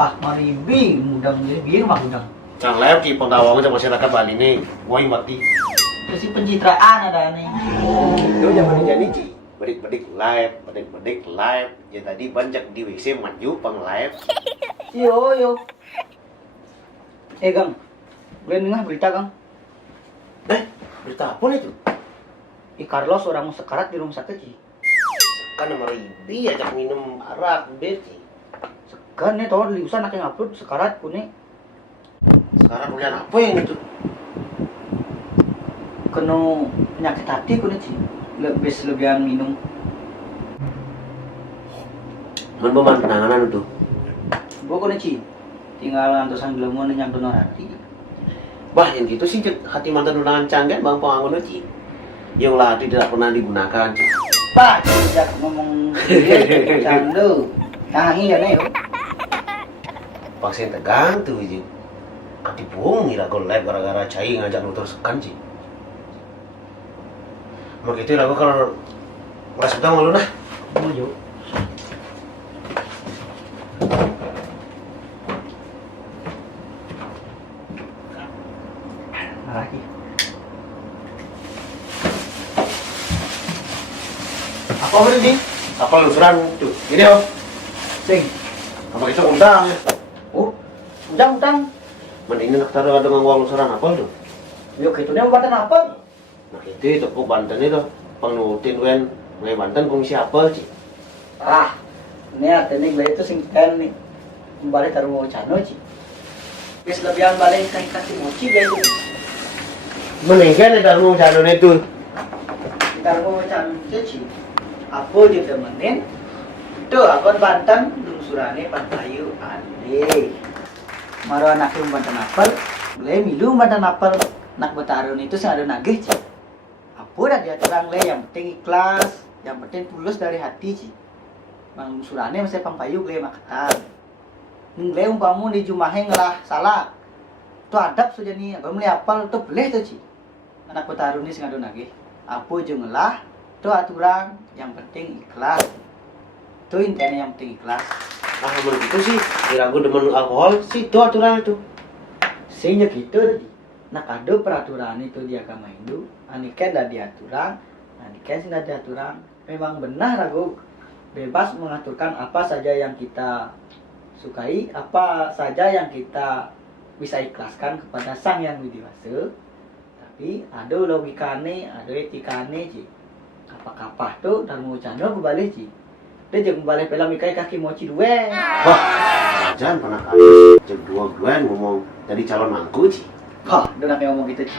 Ah, maribi, mudang ini biar mah mudang. Yang lain ki penggawangan sama masyarakat Bali ini, woi mati. Terus pencitraan ada nih. Itu zaman jadi Ci. Bedik-bedik live, bedik-bedik live. Ya tadi banyak di WC maju peng live. Yo. Gang, gue dengar berita Gang. Berita apa nih itu? Carlos orang mau sekarat di rumah sakit Ci. Kan sama Ribi ajak minum arak, Ci. Sekarang nih tau liusan nak yang upload sekarat kune. Sekarang kuliah apa yang itu? Kena penyakit hati kune Ci. Lebihan minum. Beman penanganan itu. Gue kune Ci. Tinggal antosan gelemon yang donor hati. Bah, yang gitu sih hati mantan undangan canggih bang penganggun Ci. Yang hati tidak pernah digunakan. Ci. Pak, sejak ngomong dia candu. Tangi ya nih. Pasien tegang tuh Ci. Ketipu ngira gue live gara-gara cai ngajak lu terus kan Ci. Begitu lah gue kalau nggak suka malu nah. Maju. Lagi. Apa berarti? Apa lusuran tuh? Ini om. Sing. Apa itu undang? Oh, udang. Mending nak taruh dengan uang lusuran apa tuh? Yuk, itu nih obatnya apa? Nah itu tepuk Banten itu penutin wen Banten komisi apa sih? Ah, ini artinya gue itu sing kan nih kembali taruh cano Ci. Bis lebihan balik kasih mochi gue itu. Mending kan ada mau calon itu. Taruh cano Ci. Apa dia temenin? Tuh, akon Banten lusurane Pantayu ade. Maro anaknya Banten apel, boleh milu Banten apel. Nak betarun itu sih ada nagih Ci. Apa dah dia terang le, yang penting ikhlas, yang penting tulus dari hati Ci. Bang surane masih pampayu le makatan. Le umpamu di jumahe ngelah salah. Tu adab saja nih, kalau mulai apal tu boleh tu Ci. Anak betarun ini sing ada nagih. Apa je ngelah, tu aturan, yang penting ikhlas. Tu intinya yang penting ikhlas. Ah menurut itu sih, kira gue demen alkohol sih itu aturan itu. Sehingga gitu, nak ada peraturan itu di agama Hindu, anikan dah diaturan, anikan sih dah diaturan. Memang benar aku bebas mengaturkan apa saja yang kita sukai, apa saja yang kita bisa ikhlaskan kepada Sang Yang Widiwasa. Tapi ada logikane, ada etikane Ci. Apa-apa tuh dan mau canda berbalik Ci. Dia jangan balik pelang ikai kaki mochi dua. Wah, jangan pernah kali cek dua ngomong jadi calon mangku sih. Hah, dia nak ngomong gitu Ci.